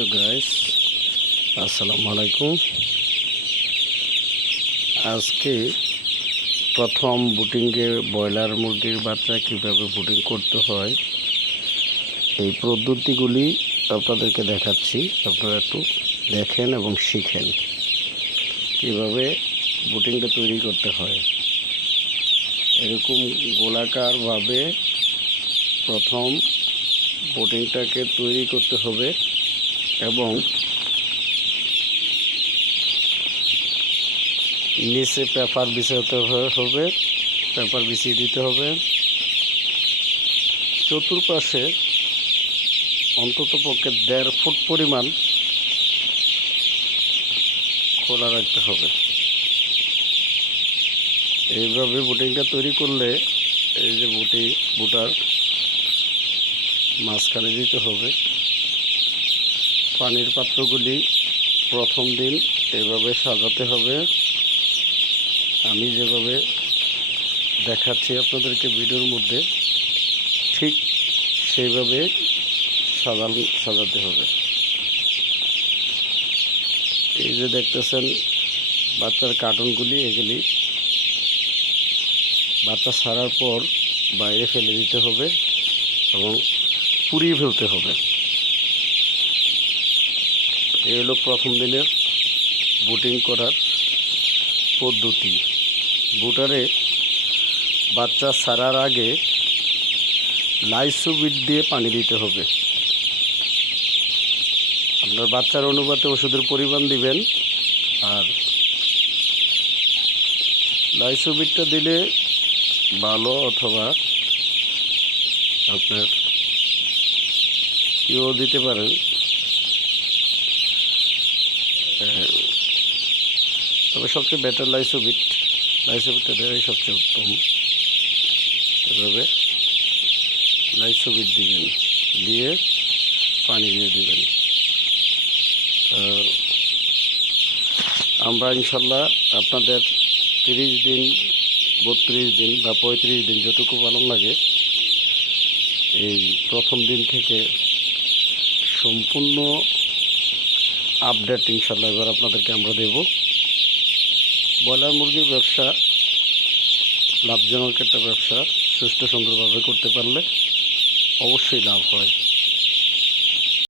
তো গাইস, আসসালামু আলাইকুম। আজকে প্রথম বুটিংয়ে ব্রয়লার মুরগির বাচ্চা কীভাবে বুটিং করতে হয় এই পদ্ধতিগুলি আপনাদেরকে দেখাচ্ছি। আপনারা একটু দেখেন এবং শিখেন কীভাবে বুটিংটা তৈরি করতে হয়। এরকম গোলাকারভাবে প্রথম বুটিংটাকে তৈরি করতে হবে এবং নিচে পেপার বিছাতে হবে, পেপার বিছিয়ে দিতে হবে। চতুর্পাশে অন্তত পক্ষে 1.5 ফুট পরিমাণ খোলা রাখতে হবে। এইভাবে বুটিংটা তৈরি করলে এই যে বুটার মাঝখানে দিতে হবে। পানির পাত্রগুলি প্রথম দিন এভাবে সাজাতে হবে। আমি যেভাবে দেখাচ্ছি আপনাদেরকে ভিডিওর মধ্যে, ঠিক সেইভাবে সাজাতে হবে। এই যে দেখতেছেন বাচ্চার কার্টুনগুলি, এগুলি বাচ্চা ছাড়ার পর বাইরে ফেলে দিতে হবে এবং পুড়িয়ে ফেলতে হবে। এই হলো প্রথম দিনের বুটিং করার পদ্ধতি। বুটারে বাচ্চা ছাড়ার আগে লাইসোবিট দিয়ে পানি দিতে হবে। আপনার বাচ্চার অনুপাতে ওষুধের পরিমাণ দিবেন। আর লাইসোবিটটা দিলে ভালো, অথবা আপনার কেউ দিতে পারেন। তবে সবচেয়ে বেটার লাইসোবিটটা দেওয়াই সবচেয়ে উত্তম। এভাবে লাইসোবিট দিবেন, দিয়ে পানি দিয়ে দিবেন। আমরা ইনশাল্লাহ আপনাদের 30 দিন, 32 দিন বা 35 দিন যতটুকু পালন লাগে, এই প্রথম দিন থেকে সম্পূর্ণ আপডেট ইনশাল্লাহ এবার আপনাদেরকে আমরা দেব। ব্রয়লার মুরগির ব্যবসা লাভজনক একটা ব্যবসা। সুষ্ঠু সুন্দরভাবে করতে পারলে অবশ্যই লাভ হয়।